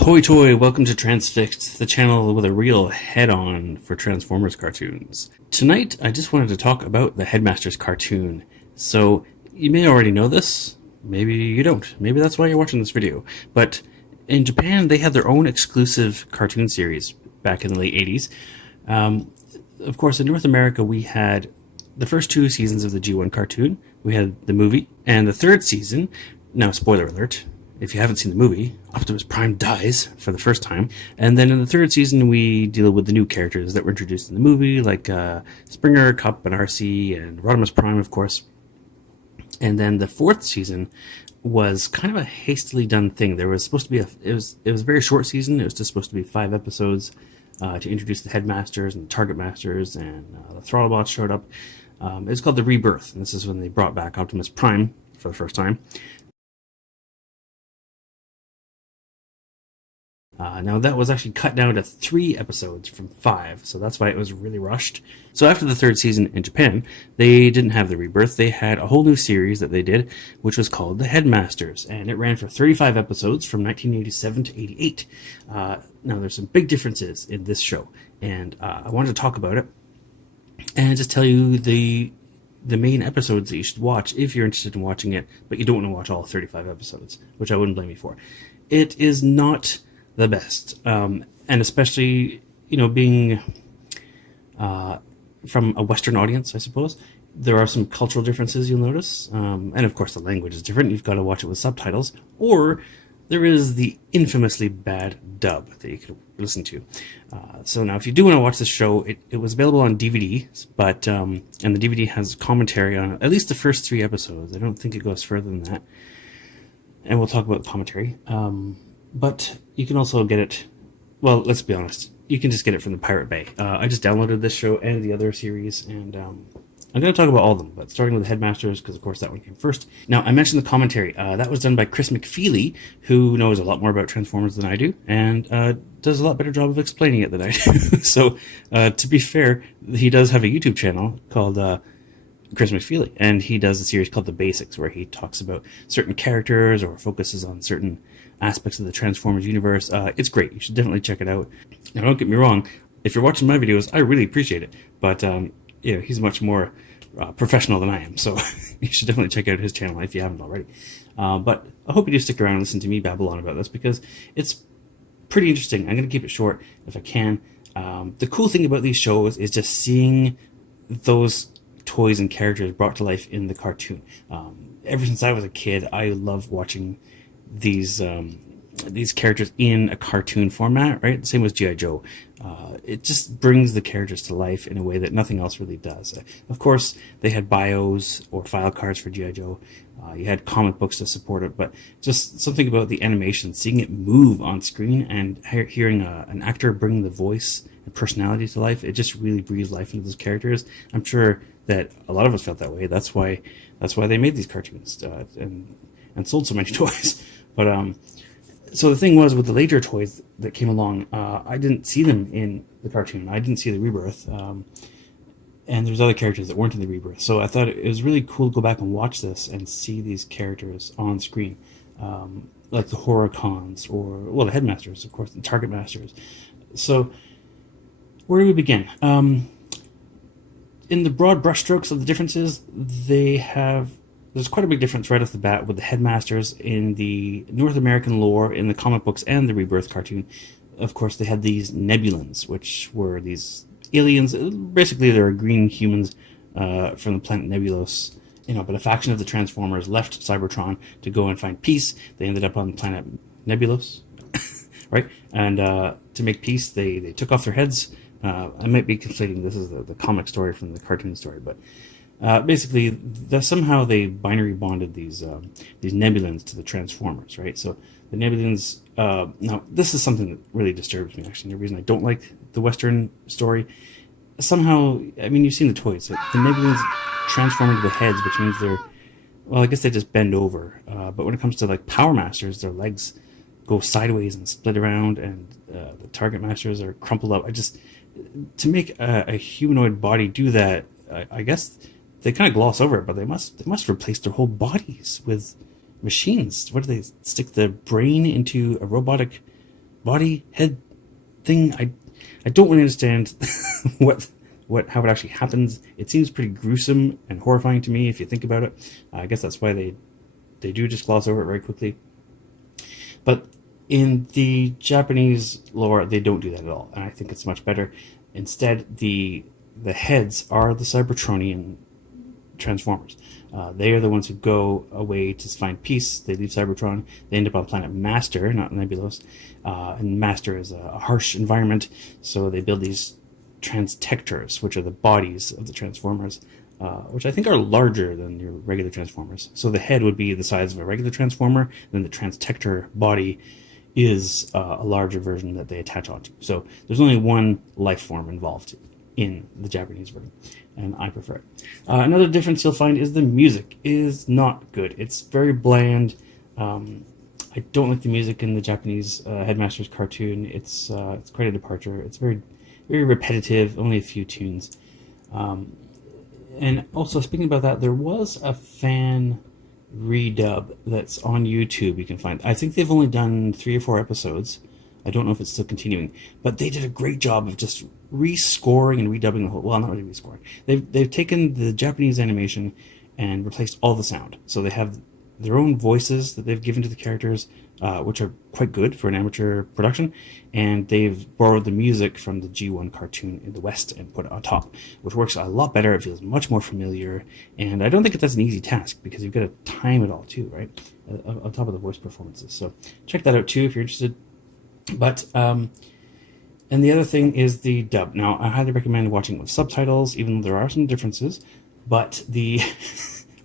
Ahoy toy, welcome to Transfixed, the channel with a real head-on for Transformers cartoons. Tonight, I just wanted to talk about the Headmasters cartoon. So, you may already know this, maybe you don't, maybe that's why you're watching this video. But in Japan, they had their own exclusive cartoon series back in the late 80s. Of course, in North America, we had the first two seasons of the G1 cartoon, we had the movie, and the third season, now spoiler alert, if you haven't seen the movie, Optimus Prime dies for the first time. And then in the third season, we deal with the new characters that were introduced in the movie, like Springer, Cup, and RC, and Rodimus Prime, of course. And then the fourth season was kind of a hastily done thing. There was supposed to be it was a very short season. It was just supposed to be 5 episodes to introduce the Headmasters and the Target Masters, and the Throttlebots showed up. It was called the Rebirth, and this is when they brought back Optimus Prime for the first time. Now that was actually cut down to 3 episodes from 5, so that's why it was really rushed. So after the third season in Japan, they didn't have the Rebirth. They had a whole new series that they did, which was called the Headmasters, and it ran for 35 episodes from 1987 to 88. Now there's some big differences in this show, and I wanted to talk about it and just tell you the main episodes that you should watch if you're interested in watching it, but you don't want to watch all 35 episodes, which I wouldn't blame you for. It is not the best, and especially, being from a Western audience, I suppose, there are some cultural differences you'll notice, and of course the language is different. You've got to watch it with subtitles, or there is the infamously bad dub that you could listen to. So now, if you do want to watch this show, it was available on DVD, but and the DVD has commentary on at least the first 3 episodes. I don't think it goes further than that, and we'll talk about the commentary. But you can also get it, well, let's be honest, you can just get it from the Pirate Bay. I just downloaded this show and the other series, and I'm going to talk about all of them, but starting with the Headmasters, because of course that one came first. Now, I mentioned the commentary. That was done by Chris McFeely, who knows a lot more about Transformers than I do, and does a lot better job of explaining it than I do. So, to be fair, he does have a YouTube channel called Chris McFeely, and he does a series called The Basics, where he talks about certain characters or focuses on certain aspects of the Transformers universe. It's great. You should definitely check it out. Now, don't get me wrong. If you're watching my videos, I really appreciate it. But, he's much more professional than I am. So you should definitely check out his channel if you haven't already. But I hope you do stick around and listen to me babble on about this, because it's pretty interesting. I'm going to keep it short if I can. The cool thing about these shows is just seeing those toys and characters brought to life in the cartoon. Ever since I was a kid, I love watching these characters in a cartoon format, right? Same with G.I. Joe. It just brings the characters to life in a way that nothing else really does. Of course, they had bios or file cards for G.I. Joe. You had comic books to support it, but just something about the animation, seeing it move on screen and hearing an actor bring the voice and personality to life, it just really breathes life into those characters. I'm sure that a lot of us felt that way. That's why they made these cartoons and sold so many toys. But so the thing was, with the later toys that came along, I didn't see them in the cartoon. I didn't see the Rebirth, and there's other characters that weren't in the Rebirth. So I thought it was really cool to go back and watch this and see these characters on screen, like the Horrorcons, or the Headmasters, of course, the Target Masters. So where do we begin? In the broad brushstrokes of the differences, there's quite a big difference right off the bat with the Headmasters in the North American lore, in the comic books and the Rebirth cartoon. Of course, they had these Nebulans, which were these aliens. Basically, they were green humans from the planet Nebulos. But a faction of the Transformers left Cybertron to go and find peace. They ended up on the planet Nebulos, right? And to make peace, they took off their heads. I might be conflating. This is the comic story from the cartoon story, but basically, somehow they binary bonded these Nebulans to the Transformers, right? So the Nebulans. Now, this is something that really disturbs me. Actually, the reason I don't like the Western story. Somehow, you've seen the toys. The Nebulans transform into the heads, which means I guess they just bend over. But when it comes to like Power Masters, their legs go sideways and split around, and the Target Masters are crumpled up. To make a humanoid body do that, I guess they kind of gloss over it, but they must replace their whole bodies with machines. What do they stick the brain into a robotic body head thing. I don't really understand how it actually happens. It seems pretty gruesome and horrifying to me if you think about it. I guess that's why they do just gloss over it very quickly. But in the Japanese lore, they don't do that at all, and I think it's much better. Instead, the heads are the Cybertronian Transformers. They are the ones who go away to find peace. They leave Cybertron. They end up on planet Master, not Nebulos. And Master is a harsh environment, so they build these Transtectors, which are the bodies of the Transformers, which I think are larger than your regular Transformers. So the head would be the size of a regular Transformer, and then the Transtector body is a larger version that they attach onto. So there's only one life form involved in the Japanese version, and I prefer it. Another difference you'll find is the music is not good. It's very bland. I don't like the music in the Japanese Headmasters cartoon. It's quite a departure. It's very repetitive, only a few tunes. And also, speaking about that, there was a fan redub that's on YouTube you can find. I think they've only done 3 or 4 episodes. I don't know if it's still continuing, but they did a great job of just rescoring and redubbing the whole. Well, not really rescoring. They've taken the Japanese animation and replaced all the sound. So they have their own voices that they've given to the characters, which are quite good for an amateur production, and they've borrowed the music from the G1 cartoon in the West and put it on top, which works a lot better. It feels much more familiar, and I don't think that's an easy task because you've got to time it all too, right? On top of the voice performances. So check that out too if you're interested. But and the other thing is the dub. Now, I highly recommend watching it with subtitles, even though there are some differences. But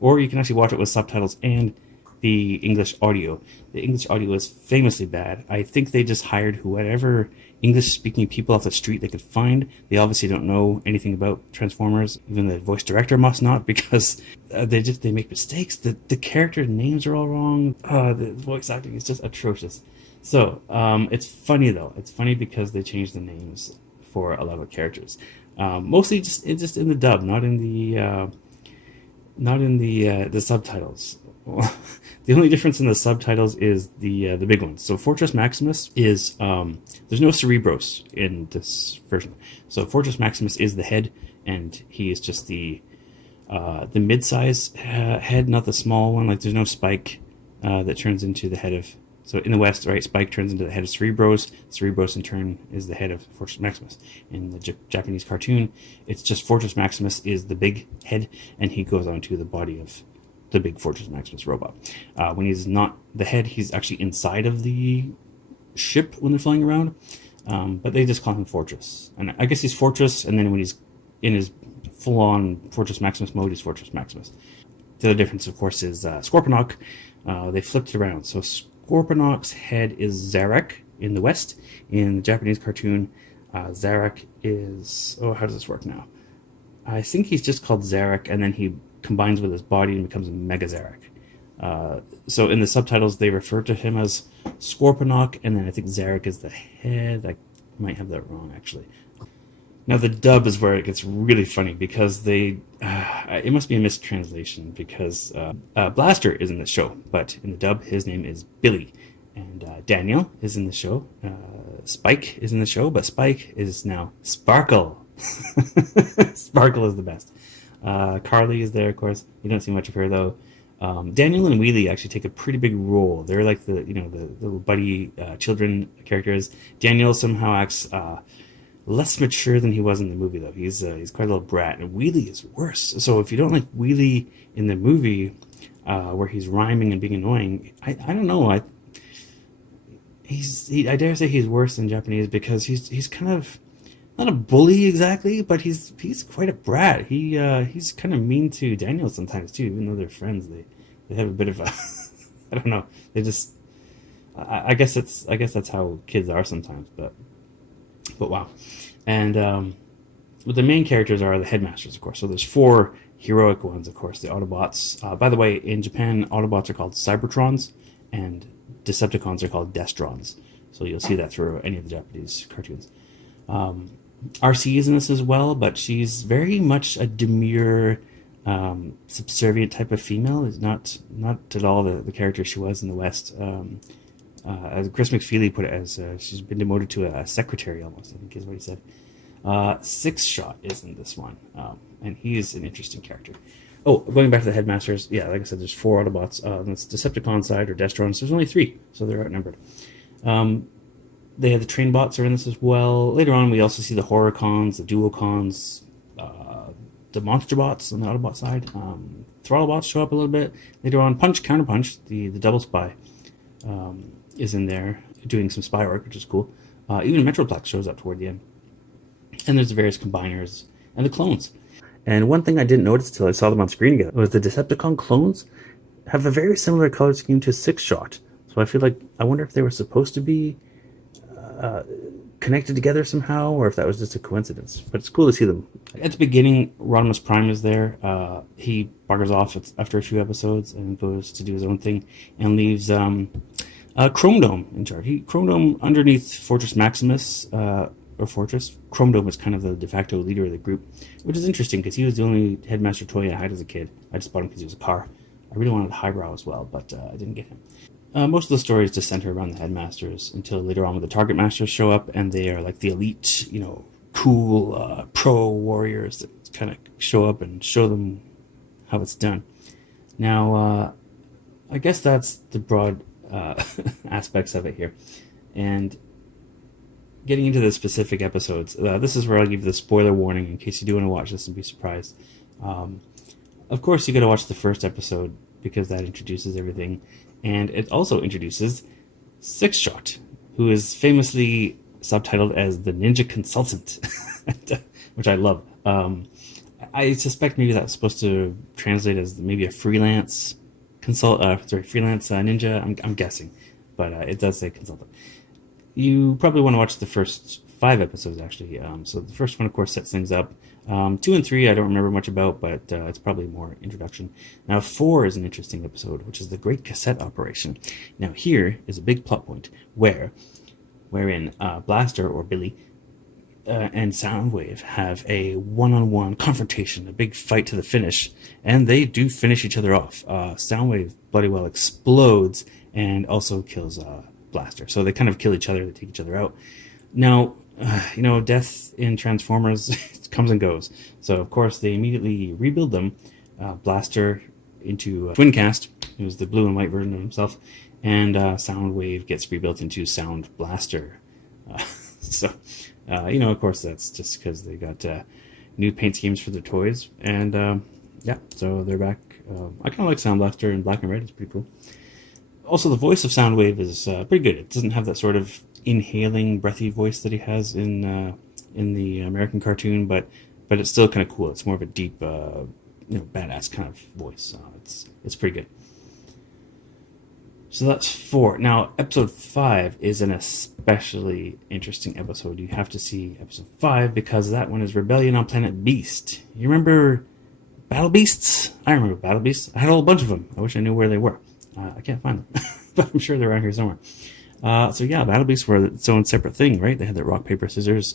or you can actually watch it with subtitles and the English audio. The English audio is famously bad. I think they just hired whatever English-speaking people off the street they could find. They obviously don't know anything about Transformers. Even the voice director must not, because they make mistakes. The character names are all wrong. The voice acting is just atrocious. So it's funny though. It's funny because they changed the names for a lot of characters. Mostly just in the dub, not in the subtitles. The only difference in the subtitles is the big ones. So Fortress Maximus is there's no Cerebros in this version. So Fortress Maximus is the head, and he is just the mid-size head, not the small one. Like there's no Spike that turns into the head of. So in the West, right, Spike turns into the head of Cerebros. Cerebros in turn is the head of Fortress Maximus. In the Japanese cartoon, it's just Fortress Maximus is the big head, and he goes onto the body of the big Fortress Maximus robot. When he's not the head, he's actually inside of the ship when they're flying around. But they just call him Fortress. And I guess he's Fortress, and then when he's in his full-on Fortress Maximus mode, he's Fortress Maximus. The other difference, of course, is Scorponok. They flipped it around. So Scorponok's head is Zarak in the West. In the Japanese cartoon, Zarak is... Oh, how does this work now? I think he's just called Zarak, and then he combines with his body and becomes Mega Zarak. So in the subtitles, they refer to him as Scorponok, and then I think Zarak is the head. I might have that wrong, actually. Now, the dub is where it gets really funny, because it must be a mistranslation, because Blaster is in the show, but in the dub, his name is Billy. And Daniel is in the show. Spike is in the show, but Spike is now Sparkle. Sparkle is the best. Carly is there, of course. You don't see much of her, though. Daniel and Wheelie actually take a pretty big role. They're like the little buddy children characters. Daniel somehow acts less mature than he was in the movie, though. He's quite a little brat, and Wheelie is worse. So if you don't like Wheelie in the movie, where he's rhyming and being annoying, I don't know. I dare say he's worse in Japanese, because he's kind of not a bully exactly, but he's quite a brat. He's kind of mean to Daniel sometimes too, even though they're friends. They have a bit of a I don't know. They just I guess that's how kids are sometimes, but wow. And the main characters are the Headmasters, of course. So there's 4 heroic ones, of course. The Autobots. By the way, in Japan, Autobots are called Cybertrons, and Decepticons are called Destrons. So you'll see that through any of the Japanese cartoons. RC is in this as well, but she's very much a demure, subservient type of female. Is not at all the character she was in the West. As Chris McFeely put it, as she's been demoted to a secretary almost, I think is what he said. Six Shot is in this one, and he's an interesting character. Oh, going back to the Headmasters, yeah, like I said, there's 4 Autobots. That's Decepticon side or Destrons. There's only 3, so they're outnumbered. They have the train bots are in this as well. Later on, we also see the Horrorcons, the Duocons, the Monster Bots on the Autobot side. Throttle Bots show up a little bit. Later on, Punch, Counterpunch, the double spy, is in there doing some spy work, which is cool. Even Metroplex shows up toward the end. And there's the various combiners and the clones. And one thing I didn't notice until I saw them on screen again was the Decepticon clones have a very similar color scheme to Six Shot. So I feel like, I wonder if they were supposed to be connected together somehow, or if that was just a coincidence. But it's cool to see them. At the beginning, Rodimus Prime is there. He buggers off after a few episodes and goes to do his own thing and leaves Chrome Dome in charge. Chrome Dome underneath Fortress Maximus, or Fortress. Chrome Dome is kind of the de facto leader of the group, which is interesting because he was the only Headmaster toy I had as a kid. I just bought him because he was a car. I really wanted a Highbrow as well, but I didn't get him. Most of the stories just center around the Headmasters until later on when the Target Masters show up, and they are like the elite, cool pro warriors that kind of show up and show them how it's done. Now, I guess that's the broad aspects of it here. And getting into the specific episodes, this is where I'll give you the spoiler warning in case you do want to watch this and be surprised. Of course, you got to watch the first episode because that introduces everything. And it also introduces Six Shot, who is famously subtitled as the Ninja Consultant, which I love. I suspect maybe that's supposed to translate as maybe a freelance freelance ninja. I'm guessing, but it does say consultant. You probably want to watch the first 5 episodes, actually. So the first one, of course, sets things up. 2 and 3, I don't remember much about, but it's probably more introduction. Now, 4 is an interesting episode, which is the Great Cassette Operation. Now, here is a big plot point wherein Blaster, or Billy, and Soundwave have a one-on-one confrontation, a big fight to the finish, and they do finish each other off. Soundwave bloody well explodes and also kills Blaster. So they kind of kill each other, they take each other out. Now, death in Transformers comes and goes. So, of course, they immediately rebuild them. Blaster into Twincast, who's the blue and white version of himself, and Soundwave gets rebuilt into Sound Blaster. Of course, that's just because they got new paint schemes for their toys. And, so they're back. I kind of like Sound Blaster in black and red. It's pretty cool. Also, the voice of Soundwave is pretty good. It doesn't have that sort of inhaling, breathy voice that he has in the American cartoon, but it's still kind of cool. It's more of a deep, badass kind of voice. It's pretty good. So that's 4. Now, episode 5 is an especially interesting episode. You have to see episode 5 because that one is Rebellion on Planet Beast. You remember Battle Beasts? I remember Battle Beasts. I had a whole bunch of them. I wish I knew where they were. I can't find them, but I'm sure they're around here somewhere. Battle Beasts were its own separate thing, right? They had that rock, paper, scissors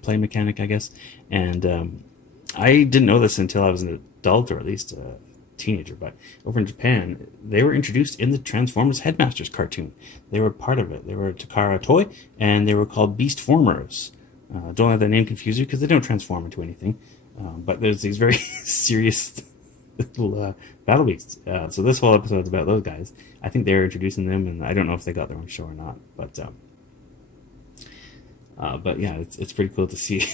play mechanic, I guess. And I didn't know this until I was an adult, or at least a teenager. But over in Japan, they were introduced in the Transformers Headmasters cartoon. They were part of it. They were a Takara toy, and they were called Beast Formers. Don't let that name confuse you, because they don't transform into anything. But there's these very serious little battle beasts. So this whole episode is about those guys. I think they're introducing them, and I don't know if they got their own show or not. But yeah, it's pretty cool to see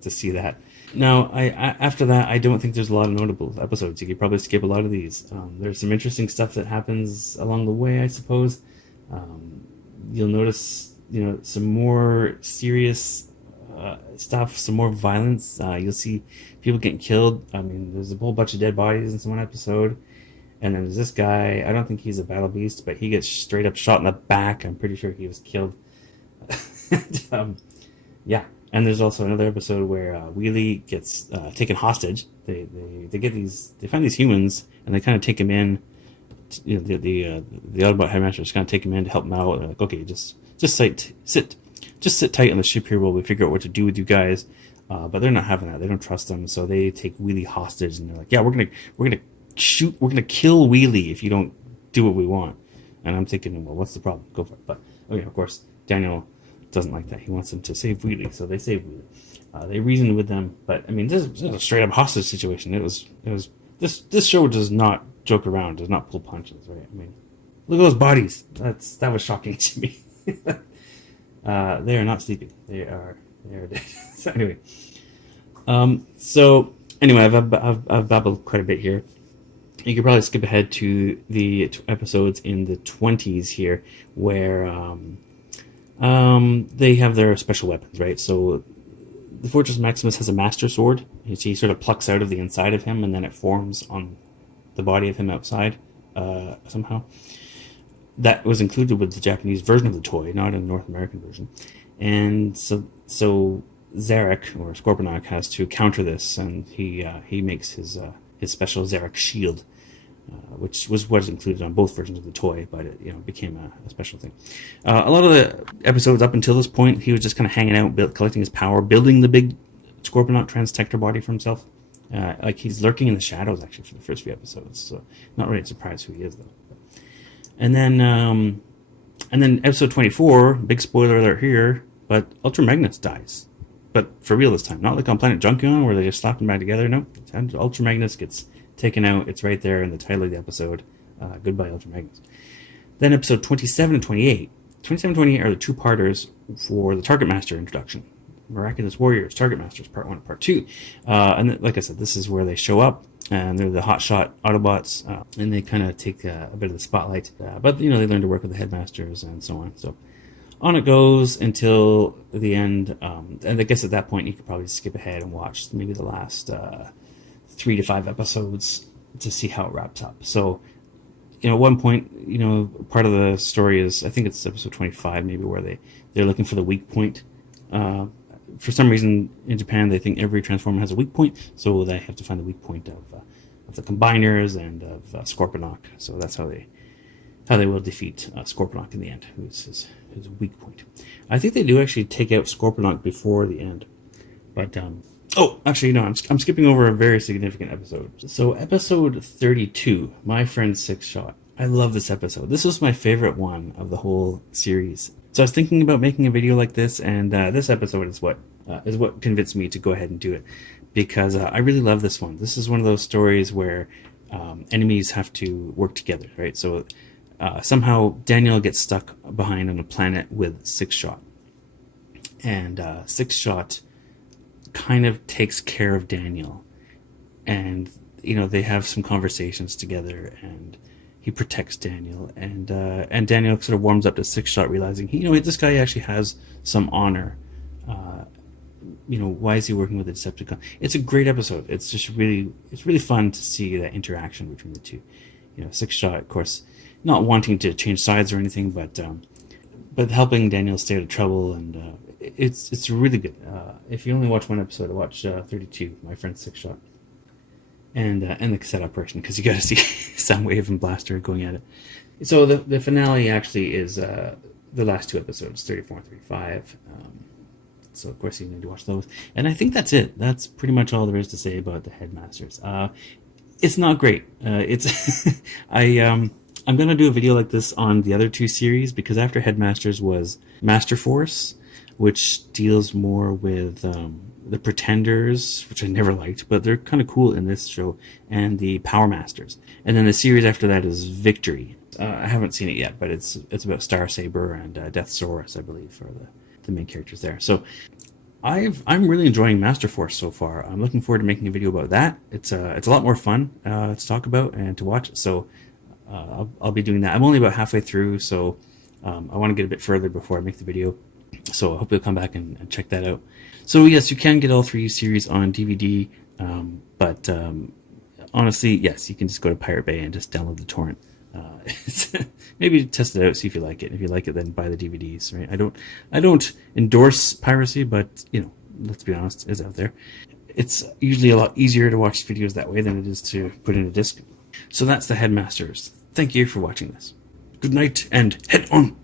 to see that. Now, after that, I don't think there's a lot of notable episodes. You could probably skip a lot of these. There's some interesting stuff that happens along the way, I suppose. You'll notice, some more serious stuff, some more violence. You'll see people getting killed. I mean, there's a whole bunch of dead bodies in one episode. And then there's this guy, I don't think he's a battle beast, but he gets straight up shot in the back. I'm pretty sure he was killed. Yeah. And there's also another episode where Wheelie gets taken hostage. They find these humans, and they kind of take him in. The Autobot Headmasters kind of take him in to help him out. They're like, okay, just sit tight on the ship here while we figure out what to do with you guys. But they're not having that. They don't trust them, so they take Wheelie hostage, and they're like, yeah, we're gonna kill Wheelie if you don't do what we want. And I'm thinking, well, what's the problem? Go for it. But okay, of course, Daniel doesn't like that. He wants them to save Wheatley, so they save Wheatley. They reason with them, but I mean, this is a straight up hostage situation. It was. This show does not joke around, does not pull punches, right? I mean, look at those bodies. That was shocking to me. They are not sleeping. They are dead. So anyway, I've babbled quite a bit here. You could probably skip ahead to the episodes in the 20s here, where they have their special weapons, right? So the Fortress Maximus has a Master Sword. He sort of plucks out of the inside of him, and then it forms on the body of him outside somehow. That was included with the Japanese version of the toy, not in the North American version. And so Zarek, or Scorponok, has to counter this, and he makes his special Zarek shield, which was what is included on both versions of the toy, but it became a special thing. A lot of the episodes up until this point, he was just kind of hanging out, collecting his power, building the big Scorponok Transtector body for himself. Like he's lurking in the shadows actually for the first few episodes, so not really surprised who he is though. And then episode 24, big spoiler alert here, but Ultra Magnus dies. But for real this time, not like on Planet Junkion where they just slapped him back together. No, Ultra Magnus gets taken out. It's right there in the title of the episode. Goodbye, Ultra Magnus. Then episode 27 and 28. 27 and 28 are the two-parters for the Target Master introduction. Miraculous Warriors, Target Masters, Part 1 and Part 2. And like I said, this is where they show up, and they're the hotshot Autobots, and they kind of take a bit of the spotlight. But, they learn to work with the Headmasters and so on. So on it goes until the end. And I guess at that point, you could probably skip ahead and watch maybe the last 3 to 5 episodes to see how it wraps up. So, at one point, part of the story is, I think it's episode 25 maybe, where they're looking for the weak point. For some reason in Japan they think every Transformer has a weak point, so they have to find the weak point of the Combiners and of Scorponok. So that's how they will defeat Scorponok in the end, who's his weak point. I think they do actually take out Scorponok before the end, but actually no, I'm skipping over a very significant episode. So episode 32, My Friend Six Shot. I love this episode. This was my favorite one of the whole series. So I was thinking about making a video like this, and this episode is what convinced me to go ahead and do it, because I really love this one. This is one of those stories where enemies have to work together, right? So somehow Daniel gets stuck behind on a planet with Six Shot, and Six Shot kind of takes care of Daniel, and they have some conversations together, and he protects Daniel, and Daniel sort of warms up to Six Shot, realizing this guy actually has some honor. Why is he working with a Decepticon? It's a great episode. It's just really fun to see that interaction between the two. Six Shot, of course, not wanting to change sides or anything, but helping Daniel stay out of trouble, and it's really good. If you only watch one episode, watch 32, My Friend Six Shot. And the cassette operation, because you got to see Soundwave and Blaster going at it. So the finale actually is the last 2 episodes, 34 and 35. So of course you need to watch those. And I think that's it. That's pretty much all there is to say about the Headmasters. It's not great. I'm gonna do a video like this on the other 2 series, because after Headmasters was Master Force, which deals more with the Pretenders, which I never liked, but they're kind of cool in this show, and the Power Masters. And then the series after that is Victory. I haven't seen it yet, but it's about Star Saber and Deathsaurus, I believe, are the main characters there. So I'm really enjoying Master Force so far. I'm looking forward to making a video about that. It's a lot more fun to talk about and to watch. So I'll be doing that. I'm only about halfway through, so I want to get a bit further before I make the video. So I hope you'll come back and check that out. So yes, you can get all 3 series on DVD, but honestly, yes, you can just go to Pirate Bay and just download the torrent. Maybe test it out, see if you like it. If you like it, then buy the DVDs. Right? I don't endorse piracy, but let's be honest, it's out there. It's usually a lot easier to watch videos that way than it is to put in a disc. So that's the Headmasters. Thank you for watching this. Good night and head on.